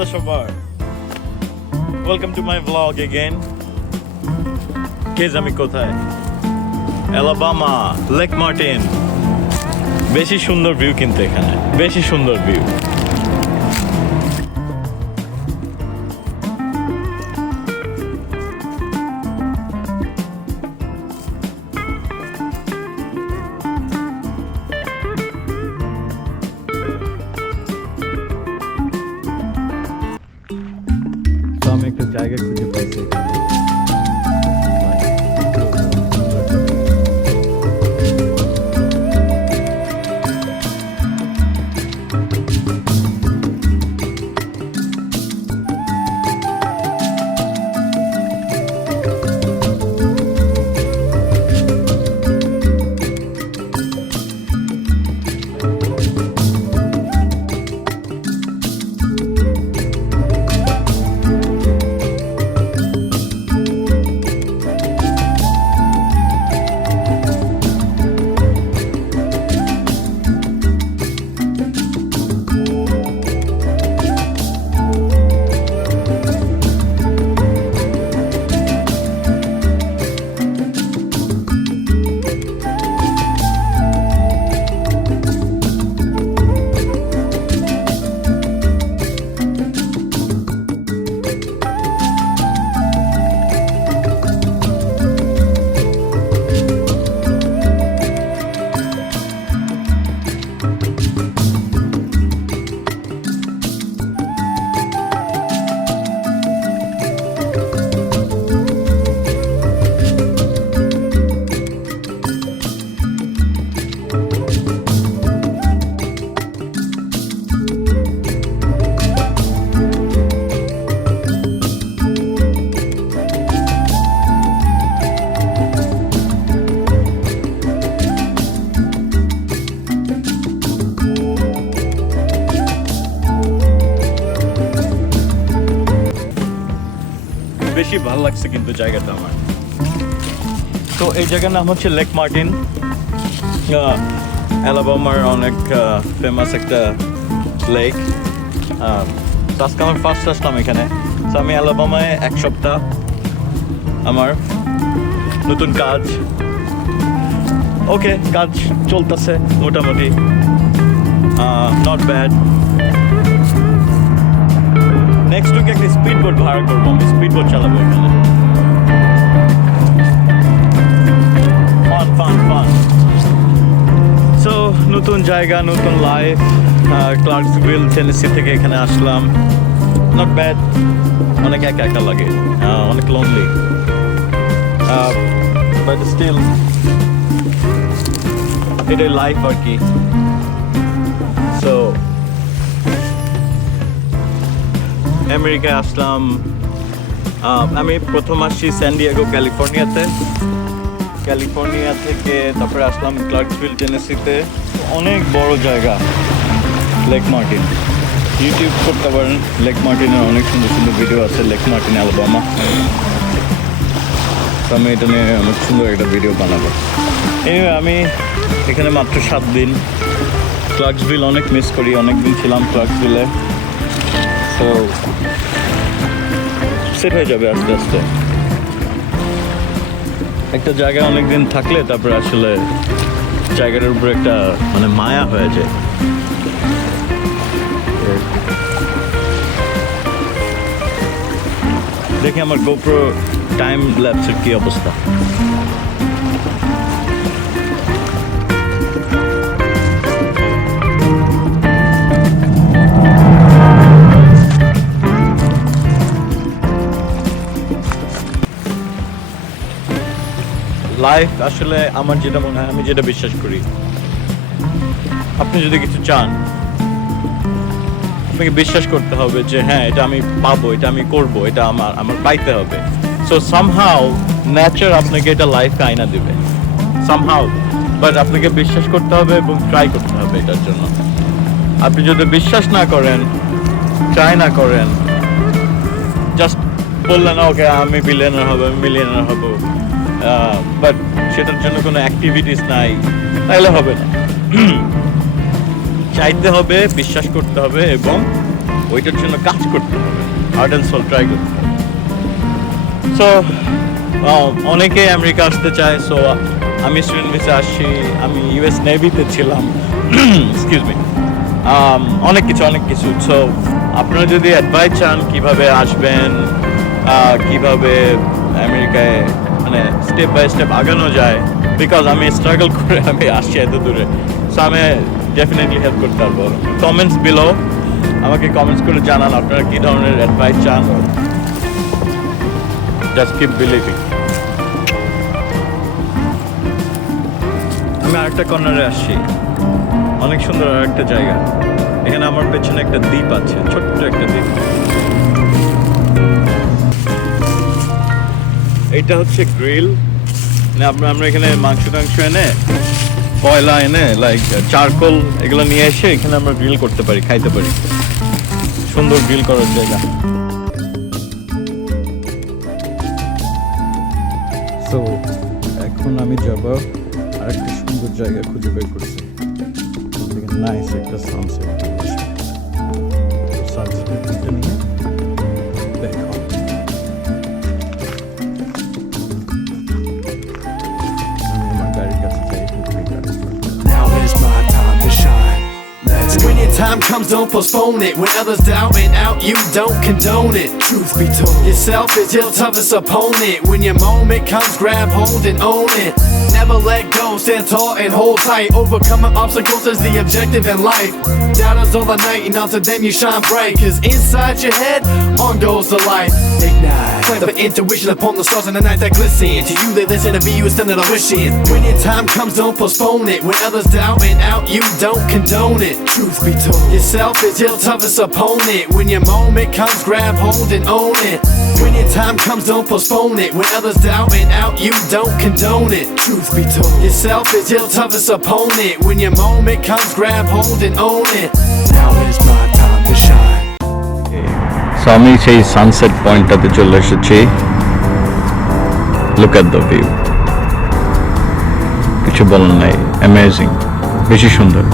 অবস্থা সবার? Welcome to my blog again. Cage আমি কোথায়? Alabama, lake Martin. বেশি সুন্দর ভিউ কিন্তু এখানে, বেশি সুন্দর ভিউ। আমি একটা জায়গা খুঁজে পেয়েছি। বেশি ভালো লাগছে কিন্তু জায়গাটা আমার। তো এই জায়গার নাম হচ্ছে লেক মার্টিন, অ্যালাবামার অনেক ফেমাস একটা লেক। আজকে আমার ফার্স্ট আসলাম এখানে। তো আমি অ্যালাবামায় 1 সপ্তাহ, আমার নতুন কাজ। ওকে, কাজ চলতেছে মোটামুটি, নট ব্যাড। নেক্সট উইকে একটা স্পিড বোট ভাড়া করবো, আমি স্পিড বোট চালাবো এখানে। ফান। সো নতুন জায়গা, নতুন লাইফ। ক্লার্কসভিল, টেনেসি থেকে এখানে আসলাম। Not bad. অনেক একা একা লাগে, অনেক লোনলি, বাট স্টিল এটাই লাইফ আর কি। সো আমেরিকায় আসলাম। আমি প্রথম আসছি স্যান ডিয়েগো, ক্যালিফোর্নিয়াতে। ক্যালিফোর্নিয়া থেকে তারপরে আসলাম ক্লার্কসভিল, টেনেসিতে। অনেক বড় জায়গা লেক মার্টিন। ইউটিউব করতে পারেন, লেক মার্টিনের অনেক সুন্দর সুন্দর ভিডিও আছে। Lake Martin, Alabama. তো আমি এটা নিয়ে অনেক সুন্দর একটা ভিডিও বানাবো। আমি এখানে মাত্র 7 দিন। ক্লার্কসভিল অনেক মিস করি, অনেক দিন ছিলাম ক্লার্কসভিলে। তো সেট হয়ে যাবে আস্তে আস্তে। একটা জায়গায় অনেকদিন থাকলে তারপরে আসলে জায়গাটার উপর একটা মানে মায়া হয়ে যায়। দেখি আমার গোপ্রো টাইম ল্যাপসের কি অবস্থা। লাইফ আসলে আমার যেটা মনে হয়, আমি যেটা বিশ্বাস করি, আপনি যদি কিছু চান আপনাকে বিশ্বাস করতে হবে যে হ্যাঁ এটা আমি পাবো, এটা আমি করব, এটা আমার পাইতে হবে। সো সামহাউ নেচার আপনাকে এটা লাইফে আইনা দেবে সামহাউ, বাট আপনাকে বিশ্বাস করতে হবে এবং ট্রাই করতে হবে এটার জন্য। আপনি যদি বিশ্বাস না করেন, ট্রাই না করেন, জাস্ট বললেন ওকে আমি বিলিয়নার হব, আমি মিলিয়নার হব, বাট সেটার জন্য কোনো অ্যাক্টিভিটিস নাই, তাহলে হবে না। চাইতে হবে, বিশ্বাস করতে হবে এবং ওইটার জন্য কাজ করতে হবে, হার্ড অ্যান্ড সোল ট্রাই করতে হবে। সো অনেকেই আমেরিকা আসতে চায়। সো আমি স্টুডেন্ট ভিসা আসছি, আমি ইউএস নেভিতে ছিলাম, এক্সকিউজ মি, অনেক কিছু। সো আপনারা যদি অ্যাডভাইস চান কীভাবে আসবেন, কীভাবে আমেরিকায় মানে স্টেপ বাই স্টেপ আগানো যায়, বিকজ আমি স্ট্রাগল করে আমি আসছি এত দূরে। সো আমি ডেফিনেটলি হেল্প করতে পারবো। কমেন্টস বিলো, আমাকে কমেন্টস করে জানান আপনারা কী ধরনের অ্যাডভাইস চান। Just keep believing. আমি আরেকটা কর্নারে আসছি, অনেক সুন্দর আরেকটা জায়গা। এখানে আমার পেছনে একটা দ্বীপ আছে, ছোট্ট একটা দ্বীপ। এইটা হচ্ছে গ্রিল, আমরা এখানে মাংস এনে, কয়লা এনে, লাইক চারকোল এগুলো নিয়ে এসে এখানে আমরা গ্রিল করতে পারি, খাইতে পারি। সুন্দর গ্রিল করার জায়গা। তো এখন আমি যাব আরেকটা সুন্দর জায়গা খুঁজে বের করছি, নাইস একটা সানসেট। সানসেটটা নিয়ে দেখো, আমার গাড়ির কাছে যাই। Now is my time to shine. When your time comes, don't postpone it. When others doubt and out, you don't condone it. Truth be told, yourself is your toughest opponent. When your moment comes, grab hold and own it. Never let go, stand tall and hold tight. Overcoming obstacles is the objective in life. Doubters all the night, and onto them you shine bright. Cause inside your head, on goes the light. Ignite, plant the intuition upon the stars in the night that glisten. To you they listen, to be you instead of the wishing. When your time comes, don't postpone it. When others doubt and out, you don't condone it. Truth be told, yourself is your toughest opponent. When your moment comes, grab hold and own it. When your time comes, don't postpone it. When others doubt and out, you don't condone it. Truth be told, yourself is your toughest opponent. When your moment comes, grab hold and own it. Now is my time to shine. So আমি সেই sunset পয়েন্টটাতে চলে এসেছি। Look at the view, কিছু বলার নাই, amazing, বেশি সুন্দর।